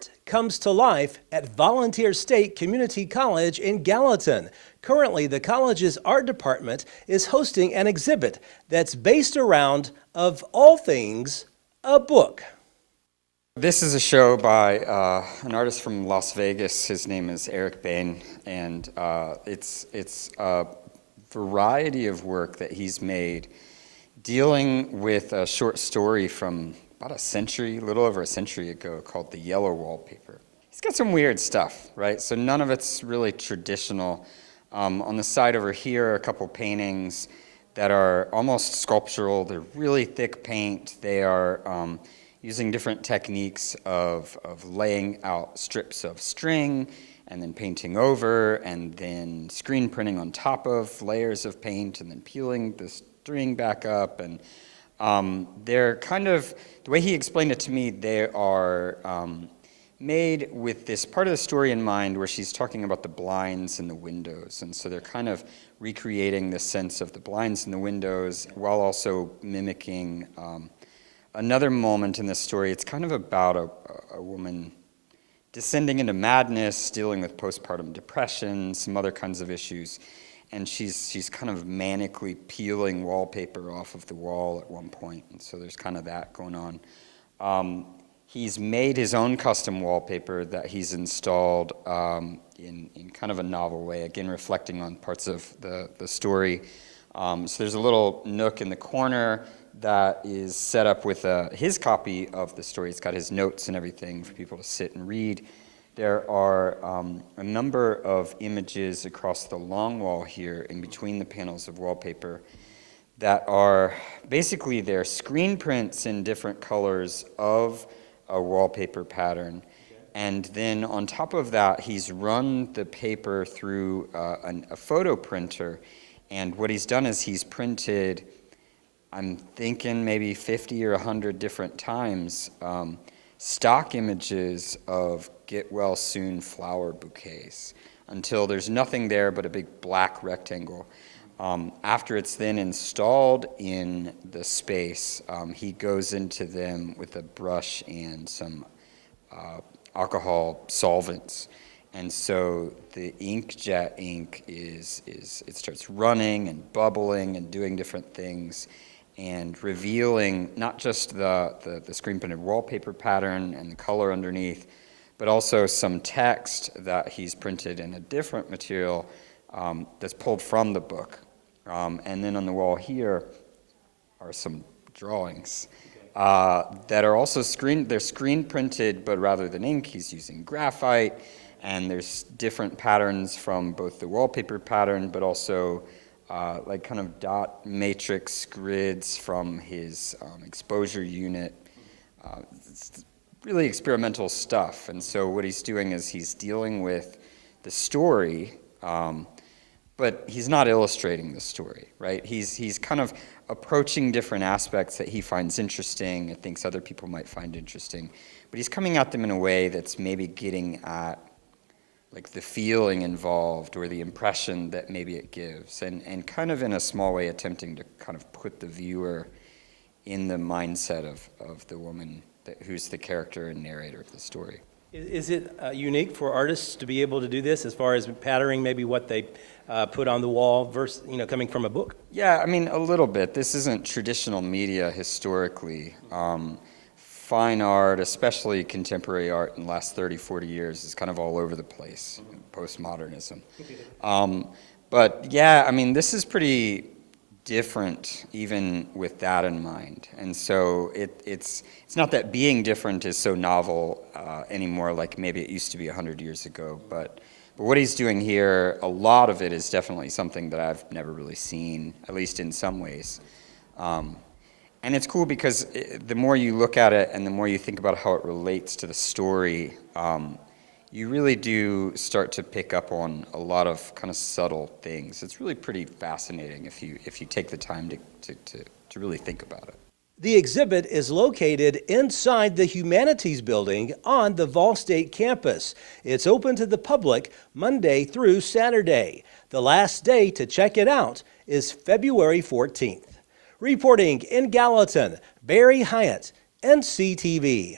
Art comes to life at Volunteer State Community College in Gallatin. Currently, the college's art department is hosting an exhibit that's based around, of all things, a book. This is a show by an artist from Las Vegas. His name is Eric Bain, and it's a variety of work that he's made dealing with a short story from about a little over a century ago, called The Yellow Wallpaper. He's got some weird stuff, right? So none of it's really traditional. On the side over here are a couple paintings that are almost sculptural. They're really thick paint. They are using different techniques of laying out strips of string and then painting over and then screen printing on top of layers of paint and then peeling the string back up. And they're kind of, the way he explained it to me, they are made with this part of the story in mind where she's talking about the blinds and the windows. And so they're kind of recreating the sense of the blinds and the windows while also mimicking another moment in the story. It's kind of about a woman descending into madness, dealing with postpartum depression, some other kinds of issues. And she's kind of manically peeling wallpaper off of the wall at one point. And so there's kind of that going on. He's made his own custom wallpaper that he's installed in kind of a novel way, again reflecting on parts of the story. So there's a little nook in the corner that is set up with his copy of the story. It's got his notes and everything for people to sit and read. There are a number of images across the long wall here in between the panels of wallpaper that are basically they're screen prints in different colors of a wallpaper pattern. And then on top of that, he's run the paper through a photo printer. And what he's done is he's printed, I'm thinking maybe 50 or 100 different times, stock images of get well soon flower bouquets until there's nothing there but a big black rectangle. After it's then installed in the space, he goes into them with a brush and some alcohol solvents. And so the inkjet ink it starts running and bubbling and doing different things and revealing not just the screen printed wallpaper pattern and the color underneath, but also some text that he's printed in a different material that's pulled from the book. And then on the wall here are some drawings that are also they're screen printed, but rather than ink, he's using graphite. And there's different patterns from both the wallpaper pattern, but also like kind of dot matrix grids from his exposure unit. It's really experimental stuff. And so what he's doing is he's dealing with the story, but he's not illustrating the story, right? He's kind of approaching different aspects that he finds interesting and thinks other people might find interesting. But he's coming at them in a way that's maybe getting at like the feeling involved or the impression that maybe it gives, and kind of in a small way attempting to kind of put the viewer in the mindset of the woman who's the character and narrator of the story. Is it unique for artists to be able to do this as far as patterning maybe what they put on the wall versus, coming from a book? Yeah, I mean, a little bit. This isn't traditional media historically. Fine art, especially contemporary art in the last 30, 40 years, is kind of all over the place, postmodernism. But yeah, I mean, this is pretty different even with that in mind. And so it's not that being different is so novel anymore like maybe it used to be 100 years ago, but what he's doing here, a lot of it is definitely something that I've never really seen, at least in some ways. And it's cool because the more you look at it and the more you think about how it relates to the story, you really do start to pick up on a lot of kind of subtle things. It's really pretty fascinating if you take the time to really think about it. The exhibit is located inside the Humanities Building on the Vol State campus. It's open to the public Monday through Saturday. The last day to check it out is February 14th. Reporting in Gallatin, Barry Hyatt, NCTV.